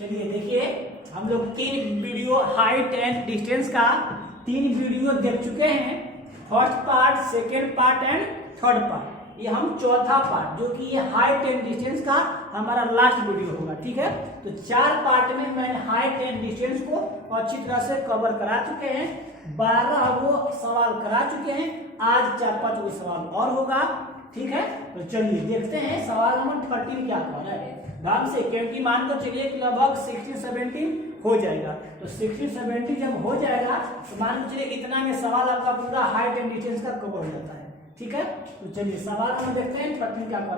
चलिए देखिए, हम लोग 3 वीडियो हाइट एंड डिस्टेंस का 3 वीडियो देख चुके हैं। First part, second part and third part. ये हम चौथा पार्ट जो कि ये हाइट एंड डिस्टेंस का हमारा लास्ट वीडियो होगा। ठीक है, तो 4 पार्ट में मैंने हाइट एंड डिस्टेंस को अच्छी तरह से कवर करा चुके हैं। 12 वो सवाल करा चुके हैं। आज 4-5 वो सवाल और होगा। ठीक है, तो चलिए देखते हैं सवाल नंबर 13 क्या कह रहा है ध्यान से, क्योंकि मान कर चलिए कि लगभग 16-17 हो जाएगा। तो 16-17 जब हो जाएगा तो मान कर चलिए इतना में सवाल आपका पूरा हाइट एंड डिस्टेंस का कवर हो जाता है। ठीक है, तो चलिए सवाल हम देखते हैं 13 क्या कर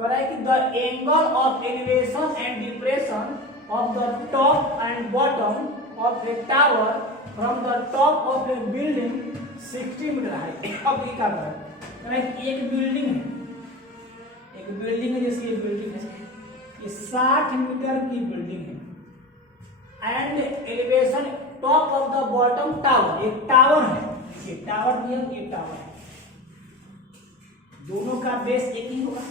रहा है कि the angle of elevation and depression of the top and bottom of a tower from the top of a building 60 metre height. अब ये क्या कर रहा है, एक बिल्डिंग है, जैसे ये बिल्डिंग है, ये 60 मीटर की बिल्डिंग है and elevation top of the bottom tower, एक टावर है, ये टावर दिया, ये टावर है, दोनों का बेस एक ही होगा।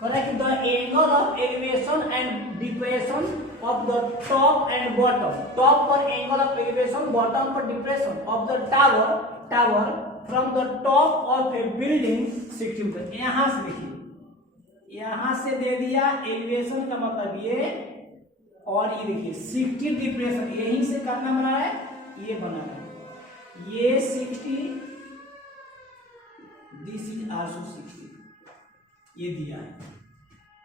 Correct, the angle of elevation and depression of the top and bottom, top पर एंगल ऑफ एलिवेशन, बॉटम पर depression of the tower from the top of a building 60 metre. यहां से देखिए, यहां से दे दिया एलिवेशन का मतलब ये, और ये देखिए 60 डिप्रेशन, यहीं से करना बना है, ये बना है, ये 60, दिस इज आल्सो 60, ये दिया है।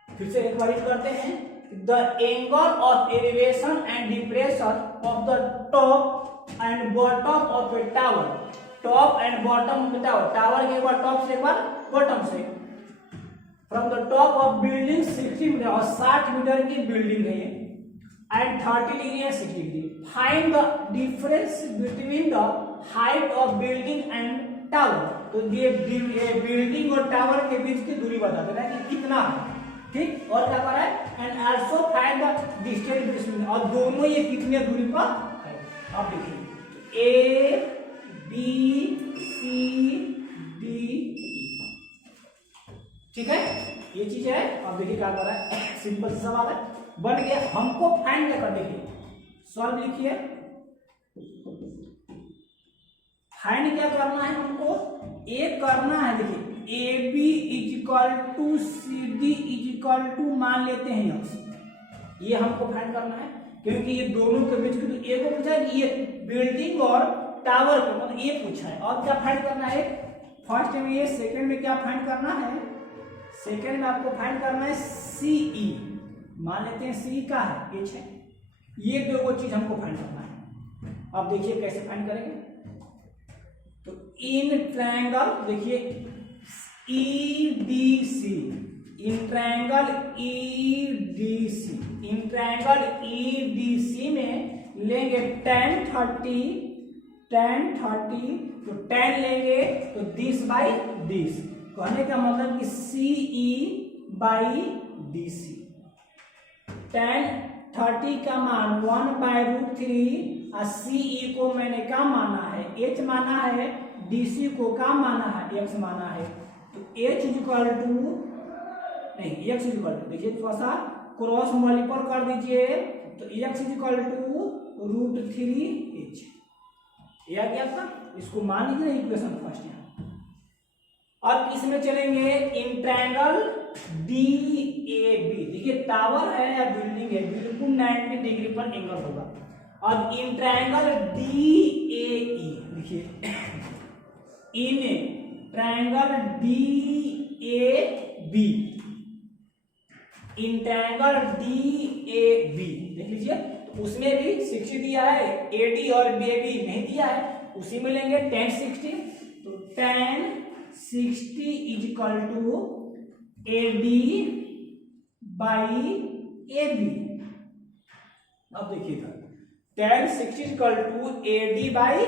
फिर से एक बार करते हैं, the angle of elevation and depression of the top and bottom of a tower, top and bottom of the tower, tower के एक बार टॉप से एक बार बॉटम से, from the top of building 60 metre, और 60 मीटर की बिल्डिंग है ये, and 30 degree and 60 degree. Find the difference between the height of building and tower. तो ये बिल्डिंग और टावर के बीच की दूरी बता देना है कि कितना है। ठीक, और क्या कर रहा है, and also find the distance between, और दोनों ये कितने दूरी पर है। अब देखिए A B C D E, ठीक है, ये चीज है। अब देखिए क्या कर रहा है, सिंपल सवाल है, बन गया। हमको फाइंड कर, देखिए सॉल्व लिखिए, फाइंड क्या करना है हमको, ए करना है। देखिए A B is equal to C D is equal to मान लेते हैं एक्स, ये हमको फाइंड करना है, क्योंकि ये दोनों के बीच की, तो ए को पूछा है कि ये बिल्डिंग और टावर को, मतलब ये पूछा है। और क्या फाइंड करना है, फर्स्ट में ये, सेकंड में क्या फाइंड करना है, सेकंड में आपको फाइंड करना है सीई, मान लेते हैं सी का है एच है, ये दो चीज हमको फाइंड करना है। अब देखिए कैसे फाइंड करेंगे, तो इन ट्रायंगल देखिए EDC, in triangle EDC, in triangle EDC में लेंगे tan 30, तो tan लेंगे तो दिस बाई दिस, कहने का मतलब कि CE बाई DC, tan 30 का मान 1/√3, और CE को मैंने क्या माना है, H माना है, DC को क्या माना है, X माना है। तो H इक्वल टू नहीं, X इक्वल टू, देखिए थोड़ा सा क्रॉस मल्टीपल कर दीजिए, तो X इक्वल टू √3H, यह क्या था, इसको मान लीजिए इक्वेशन फर्स्ट यहाँ। अब इसमें चलेंगे इन ट्रायंगल DAB, देखिए टावर है या बिल्डिंग है, बिल्कुल 90 डिग्री पर एंगल होगा। अब इन ट्रायंगल DAE, देखिए in triangle DAB, in triangle DAB देख लीजिए, तो उसमें भी 60 दिया है, AD और BAB नहीं दिया है, उसी में लेंगे tan 60, तो tan 60 is equal to AD by AB। अब देखिएगा tan 60 equal to AD by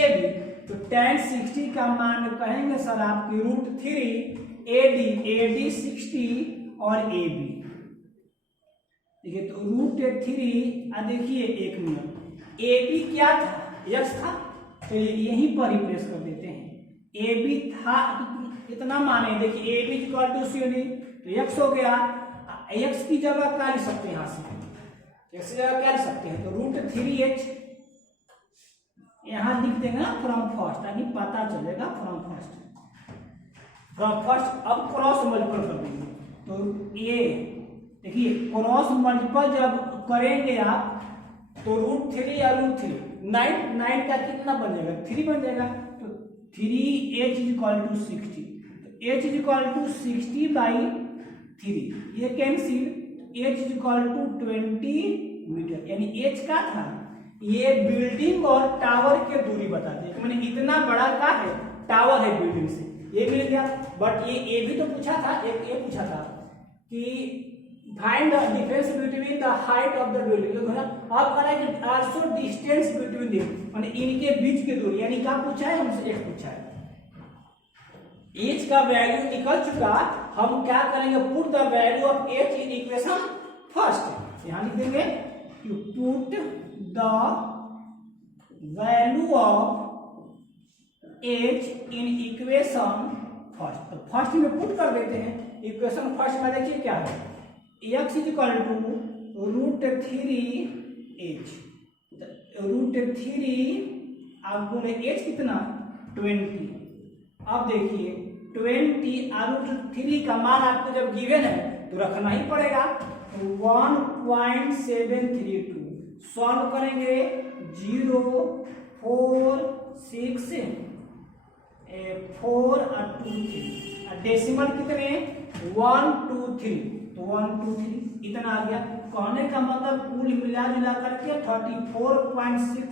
AB, तो tan 60 का मान कहेंगे सर आपकी √3 AD 60 और AB, देखिए तो √3, देखिए 1 मिनट, AB क्या था, X था, चलिए यहीं पर रिप्लेस कर देते हैं, AB था इतना माने, देखिए AB इक्वल टू CD, तो X हो गया, x की जगह क्या लिख सकते हैं, यहाँ से इस जगह क्या लिख सकते हैं, तो √3h यहां लिख देंगे ना फ्रॉम फर्स्ट, ताकि पता चलेगा फ्रॉम फर्स्ट। अब क्रॉस मल्टीपल कर देंगे, तो ये देखिए क्रॉस मल्टीपल जब करेंगे आप तो √3 या √3 9 का कितना बन जाएगा, 3 बन जाएगा। तो 3h = 60, तो h = 60/3, ये कैंसिल, h = 20 मीटर, यानी h का था ये बिल्डिंग और टावर के दूरी बताते हैं, मैंने इतना बड़ा का है टावर है बिल्डिंग से, ये मिल गया। बट ये भी तो पूछा था, एक ये पूछा था कि find the difference between the height of the building, आप कह रहे हैं कि आल्सो डिस्टेंस बिटवीन देम, माने इनके बीच की दूरी, यानी क्या पूछा है हमसे, एक पूछा है। h का वैल्यू निकल चुका, हम क्या करेंगे, put the value of h in equation first, यहां लिख देंगे you put the value of h in equation first, तो फर्स्ट में पुट कर देते हैं। इक्वेशन फर्स्ट में देखिए क्या है, x = √3h, √3 आप बोले h कितना 20। अब देखिए 20 और √3 का मान आपको जब गिवन है तो रखना ही पड़ेगा, 1.732 सॉल्व करेंगे 0 4 6 4 और 2 3, डेसिमल कितने 1 2 3, तो 1 2 3 इतना आ गया। कहने का मतलब कुल मिला जुला करके 34.6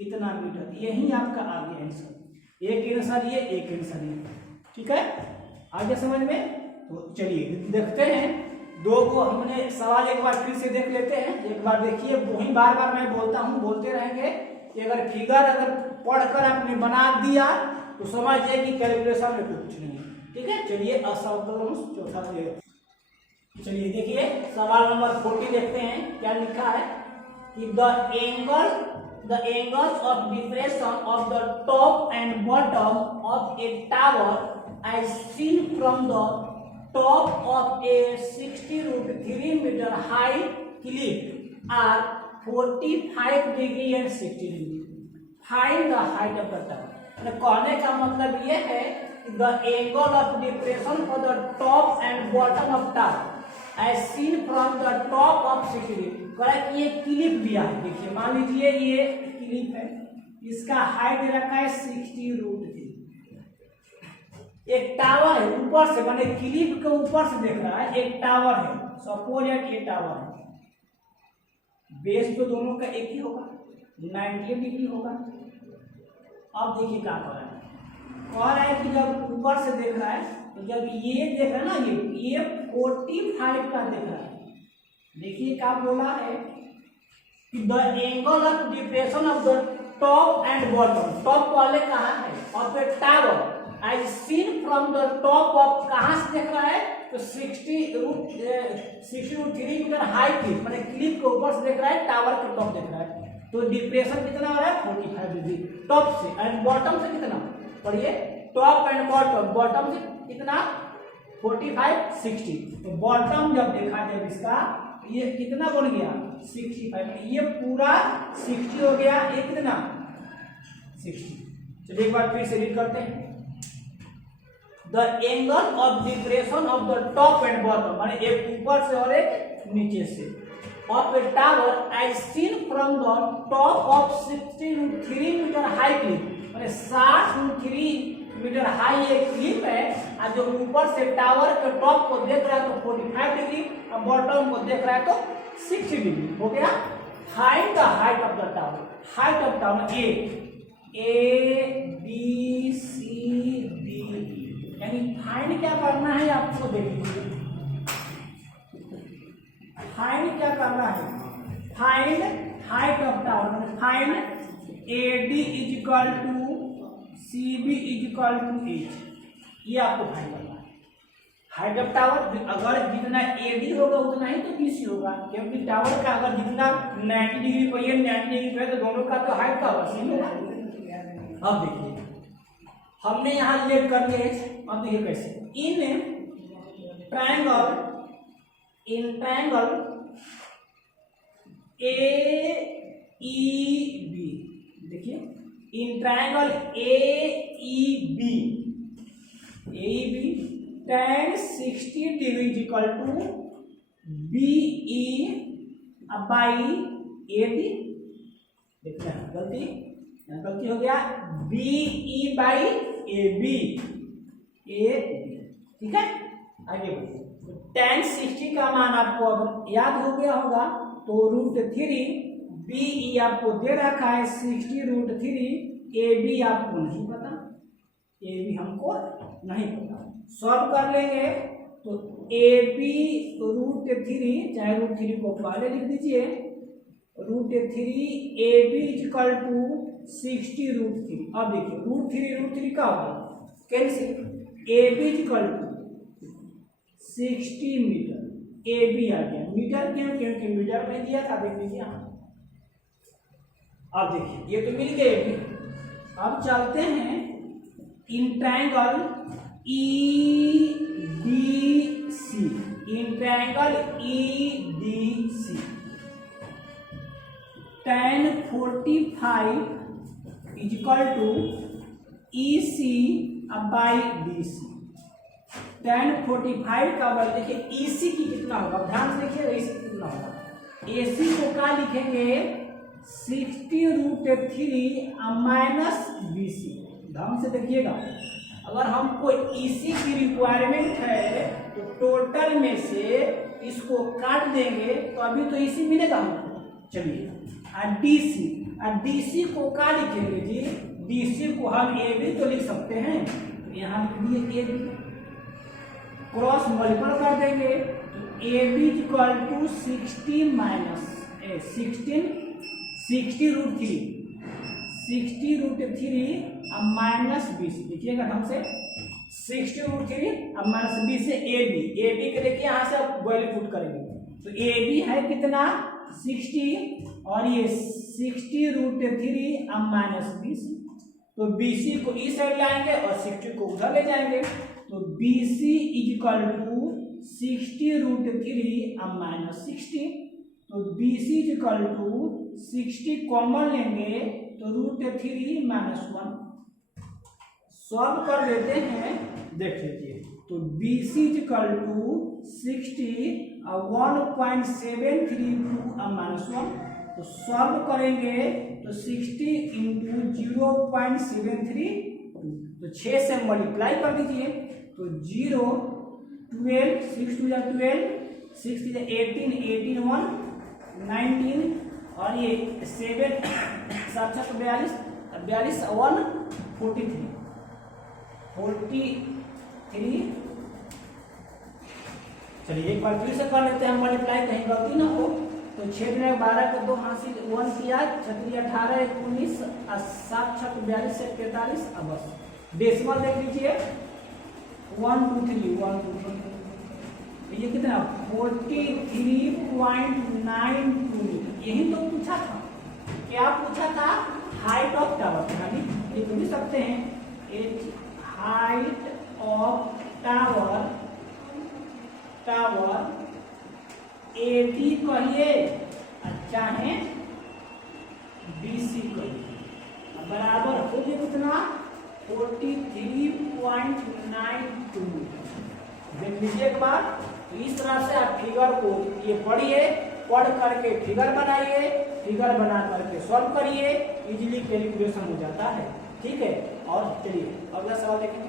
इतना मीटर, यही आपका आ गया आंसर। एक आंसर ये, एक आंसर ये, ठीक है, आगे समझ में। तो चलिए देखते हैं, दो को हमने सवाल एक बार फिर से देख लेते हैं। एक बार देखिए, वही बार बार मैं बोलता हूँ, बोलते रहेंगे कि अगर फिगर अगर पढ़कर आपने बना दिया तो समझिए कि कैलकुलेशन में कुछ नहीं है, ठीक है। चलिए असंतुलन चौथा से, चलिए देखिए सवाल नंबर 40 देखते हैं क्या लिखा है कि the angles of depression of the top and bottom of a tower as seen from the top of a 60√3 metre high cliff are 45 degree and 60 degree. Find the height of the tower. कहने का मतलब ये है कि the angle of depression for the top and bottom of tower as seen from the top of 60 degree. कह ये clip दिया है, देखिए मान लीजिए ये क्लिप है, इसका हाइट दे रखा है 60√3। एक टावर है ऊपर से, माने क्लिप के ऊपर से देख रहा है, एक टावर है, सपोज ये टावर है, बेस तो दोनों का एक ही होगा, 90 डिग्री होगा। अब देखिए क्या कर रहा है कि जब ऊपर से देख रहा है तो जब ये देख रहा है ना, ये 45 का देख रहा है। देखिए क्या बोला है कि the angle of depression of the top and bottom, top वाले कहाँ है, of the tower as seen from the top of, कहाँ से देख रहा है तो 60√3 मीटर हाई क्लिप, माने क्लिप के ऊपर से देख रहा है, टावर के टॉप देख रहा है। तो डिप्रेशन कितना हो रहा है 45 डिग्री टॉप से, एंड बॉटम से कितना, पढ़िए टॉप एंड बॉटम, बॉटम से कितना 45 60। तो बॉटम जब देखा जब इसका ये कितना बन गया 65, ये पूरा 60 हो गया, ये कितना 60। चलिए एक बार फिर से रीड करते हैं। The angle of depression of the top and bottom, माने एक ऊपर से और एक नीचे से, of a tower as seen from the top of 63 metre high cliff, माने 63 मीटर हाई एक क्लिप है, और जो ऊपर से टावर के टॉप को देख रहा है तो 45 डिग्री और बॉटम को देख रहा है तो 60 डिग्री हो गया। Find the height of the tower. Height of tower A B C D, यानी फाइंड क्या करना है आपको, देखिए फाइंड क्या करना है, find height of tower, find AD = CB = H, ये आपको फाइंड करना है। हाइट ऑफ टावर अगर जितना AD होगा उतना ही तो BC होगा, क्योंकि टावर का अगर जितना 90 डिग्री पर ये 90 डिग्री पर, तो दोनों का तो हाइट का सेम होगा। अब देखिए हमने यहाँ लेट कर लिया H, अब देखिए कैसे, इन ट्रायंगल AEB, देखिए in triangle AEB tan 60 degree equal to BE by AD। देखिए गलती हो गया, BE बाई AB, ठीक है। आगे बढ़िए, tan 60 का मान आपको अब याद हो गया होगा, तो √3 BE आपको दे रखा है 60√3, AB आपको नहीं पता, AB हमको नहीं पता, सॉल्व कर लेंगे तो AB √3, चाहे √3 को पहले लिख दीजिए, √3 AB इक्वल टू 60√3। अब देखिए √3 का होगा cancel, AB equal to 60 metre, AB आ गया मीटर, क्यों? क्योंकि मीटर में दिया था, देख लीजिए यहाँ। अब देखिए ये तो मिल गया AB। अब चलते हैं in triangle EDC, in triangle EDC tan 45 equal to EC by DC। tan 45 का वर्ग देखिए EC की कितना होगा, ध्यान से देखिए EC कितना होगा, AC को क्या लिखेंगे 60√3 माइनस BC। ध्यान से देखिएगा, अगर हमको EC की रिक्वायरमेंट है तो टोटल में से इसको काट देंगे तो अभी तो EC मिलेगा हमको। चलिए DC को क्या लिखेंगे जी, DC को हम AB तो लिख सकते हैं, तो यहाँ लिख दिए AB, क्रॉस मल्टीपल कर देंगे तो AB equal to 60 minus 60√3 minus BC। देखिएगा ढंग से 60√3 माइनस BC से AB के देखिए यहाँ से आप वैल्यू पुट करेंगे तो AB है कितना 60 और ये 60√3 माइनस BC, तो BC को इस साइड लाएंगे और 60 को उधर ले जाएंगे, तो BC इक्वल टू 60√3 माइनस 60, तो BC इक्वल टू 60 कॉमन लेंगे तो √3 माइनस 1 सॉल्व कर देते हैं, देख लीजिए, तो BC इक्वल टू 60 1.732 माइनस 1, तो सॉल्व करेंगे तो 60 इंटू 0.732, तो 6 से मल्टीप्लाई कर दीजिए, तो 0 12 6 2 12 6 3 18 18 1 19 और ये 7 7 7 42 42 1 43 चलिए एक बार फिर से कर लेते हैं मल्टीप्लाई, कहीं गलती ना हो। तो 6 में 12 का 2 हासिल 1 किया, 6 18 19 7 6 42 से 43, अब बस डेसिमल देख लीजिए 1 2 3 1 2 3, ये कितना 43.92। यही तो पूछा था, क्या पूछा था, हाइट ऑफ टावर, यानी ये तो लिख सकते हैं हाइट ऑफ टावर AD कहिए चाहे BC कहिए, बराबर हो गया कितना 43.92। देख लीजिए एक बार, तो इस तरह से आप फिगर को ये पढ़िए, पढ़ करके फिगर बनाइए, फिगर बना करके सॉल्व करिए, इजीली कैलकुलेशन हो जाता है, ठीक है। और चलिए अगला सवाल देखेंगे।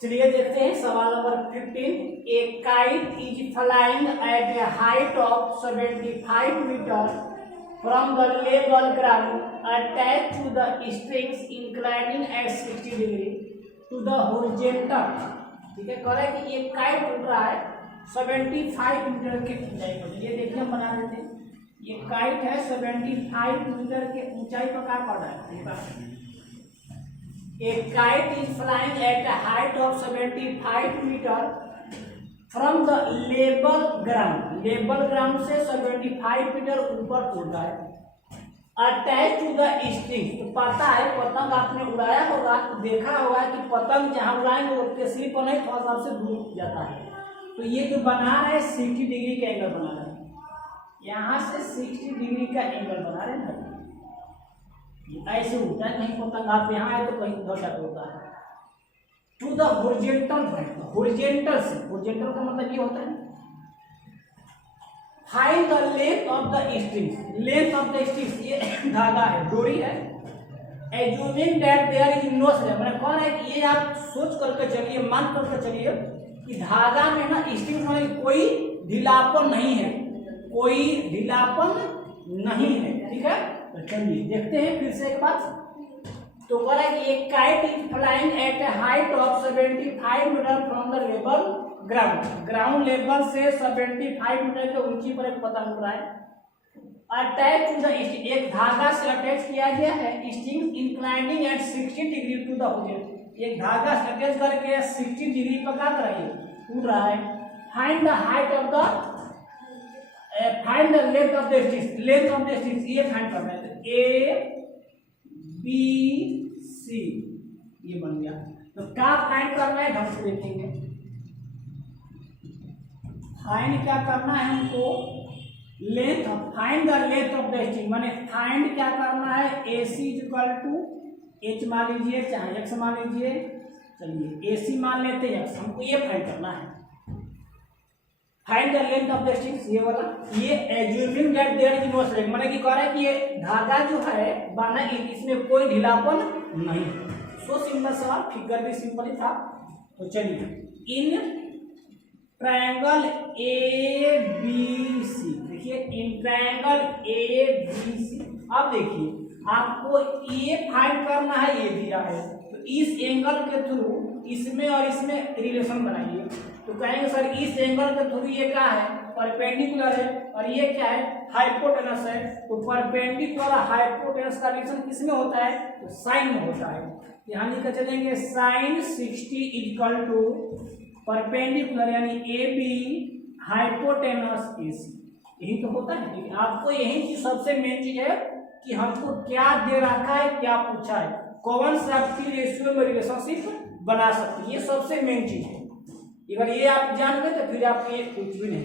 चलिए देखते हैं सवाल number 15। A kite is flying at a height of 75 metre from the level ground attach to the strings inclining at 60 degree to the horizontal. ठीक है, कह रहा है कि ये काइट उड़ रहा है 75 मीटर के ऊंचाई पर। ये देखिए हम बना देते हैं, ये काइट है 75 मीटर के ऊंचाई पर क्या पड़ रहा है। A kite is flying at a height of 75 meter from the level ground। Level ground से 75 मीटर ऊपर उड़ रहा है। अटैच टू द स्ट्रिंग, तो पता है पतंग आपने उड़ाया होगा, देखा होगा कि पतंग जहां उड़ाएंगे वो केसरी पर नहीं, थोड़ा सा से दूर जाता है। तो ये जो बना रहा है 60 डिग्री का एंगल बना रहा है, यहाँ से 60 डिग्री का एंगल बना रहे हैं। ऐसे होता है, कहीं पतंग आप यहाँ आए तो कहीं उधर तक होता है। To the horizontal point, horizontal से, हॉरिजॉन्टल का मतलब ये होता है find the length of the strings, length of the strings, ये धागा है, डोरी है। Assuming that there is no slip, मैंने कहा है कि ये आप सोच करके चलिए, मान करके चलिए कि धागा में ना स्ट्रिंग्स में कोई ढीलापन नहीं है, कोई ढीलापन नहीं है, ठीक है। तो चलिए देखते हैं फिर से एक बात। तो कह रहा है कि एक kite is flying at a height of 75 metre from the level ground, ground level से 75 मीटर के ऊंची पर एक पतंग उड़ रहा है। अटैच टू द स्ट्रिंग, एक धागा से अटैच किया गया है, string inclining at 60 degree to the horizontal, एक धागा से अटैच करके 60 डिग्री पर क्या कर रही है, उड़ रहा है। Find the height of the, find the length of the string, length of the string ये फाइंड करना है। तो ए बी सी ये बन गया। तो क्या फाइंड करना है, ढंग से देखेंगे। फाइंड क्या करना है हमको, length, find the length of the string, माने फाइंड क्या करना है, ए सी इक्वल टू एच मान लीजिए चाहे एक्स मान लीजिए, चलिए ए सी मान लेते हैं, हमको ये फाइंड करना है। Find the length of the strings ये वाला, ये assuming that there is no slip, माने कि कह रहा है कि ये धागा जो है बना, इसमें कोई ढीलापन नहीं। सो सिंपल सवाल, फिगर भी सिंपल ही था। तो चलिए, इन ट्रायंगल ए बी सी, देखिए इन ट्रायंगल ए बी सी, अब देखिए आपको ये फाइंड करना है, ये दिया है, तो इस एंगल के थ्रू इसमें और इसमें रिलेशन बनाइए। तो कहेंगे सर इस एंगल के थ्रू ये क्या है, परपेंडिकुलर है, और ये क्या है, हाइपोटेनस है। तो परपेंडिकुलर हाइपोटेनस का रिलेशन किसमें होता है, तो साइन में होता है। यहाँ लिख चलेंगे साइन 60 इक्वल टू परपेंडिकुलर यानी ए बी हाइपोटेनस ए सी, यही तो होता है। लेकिन आपको यही चीज सबसे मेन चीज है कि हमको क्या दे रखा है, क्या पूछा है, कौन सा आपकी रेशियो में रिलेशनशिप बना सकते हैं, ये सबसे मेन चीज है। अगर ये आप जान गए तो फिर आप ये कुछ भी नहीं।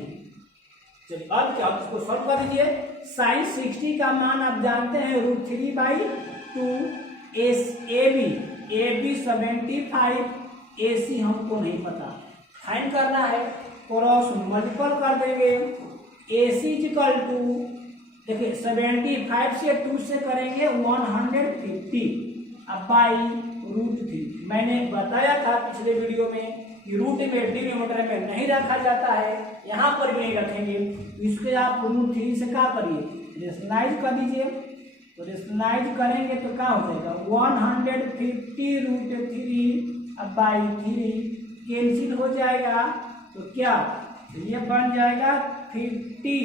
चलिए अब क्या, आप इसको सॉल्व कर दीजिए। साइन 60 का मान आप जानते हैं √3/2, ए बी 75, ए सी हमको नहीं पता, फाइंड करना है, क्रॉस मल्टीपल कर देंगे। ए सी इक्वल टू, देखिए 75 से 2 से करेंगे 150, अब बाई √3। मैंने बताया था पिछले वीडियो में कि रूट में डिनोमिनेटर में नहीं रखा जाता है, यहाँ पर भी नहीं रखेंगे। इसके आप √3 से क्या करिए, रेशनलाइज कर दीजिए। तो रेशनलाइज करेंगे तो क्या हो जाएगा, 150 √3 अब बाई 3 कैंसिल हो जाएगा। तो क्या, तो ये बन जाएगा 50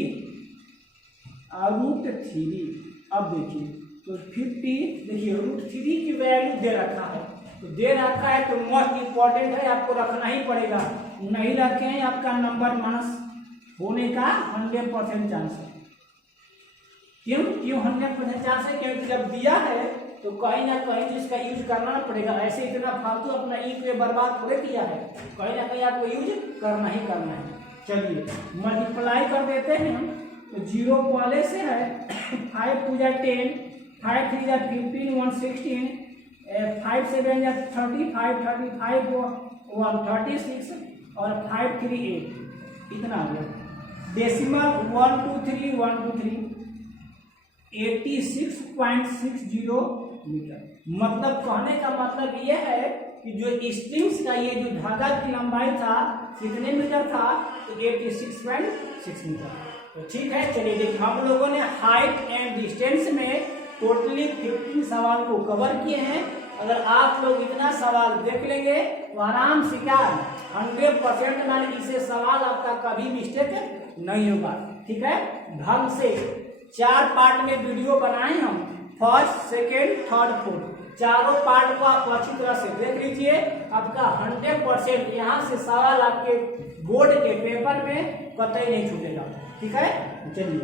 √3। अब देखिए तो 50, देखिए √3 की वैल्यू दे रखा है, तो दे रखा है तो मोस्ट इंपॉर्टेंट है, आपको रखना ही पड़ेगा। नहीं रखे हैं आपका नंबर माइनस होने का 100% चांस है। क्यों 100% चांस है, क्योंकि जब दिया है तो कहीं ना कहीं तो इसका यूज करना पड़ेगा। ऐसे इतना फालतू अपना इंक में बर्बाद थोड़े किया है, कहीं ना कहीं आपको यूज करना ही करना है। चलिए मल्टीप्लाई कर देते हैं हम, तो 0 पहले से है, 5 2 10, 5 3 15, 116, 5 7 30, 5 35 136 और 5 3 8, इतना आ गया। Decimal 1 2 3 1 2 3 86.60 metre. मतलब कहने का मतलब ये है कि जो स्ट्रिंग्स का ये जो धागा की लंबाई था कितने मीटर था, तो 86.6 मीटर। तो ठीक है, चलिए देखिए हम लोगों ने हाइट एंड डिस्टेंस में टोटली 15 सवाल को कवर किए हैं। अगर आप लोग इतना सवाल देख लेंगे तो आराम से क्या 100% मान इसे सवाल आपका कभी मिस्टेक नहीं होगा। ठीक है, ढंग से 4 पार्ट में वीडियो बनाए हम, फर्स्ट सेकेंड थर्ड फोर्थ, चारों पार्ट को आप अच्छी तरह से देख लीजिए। आपका 100% यहाँ से सवाल आपके बोर्ड के पेपर में कतई नहीं छूटेगा। ठीक है, चलिए।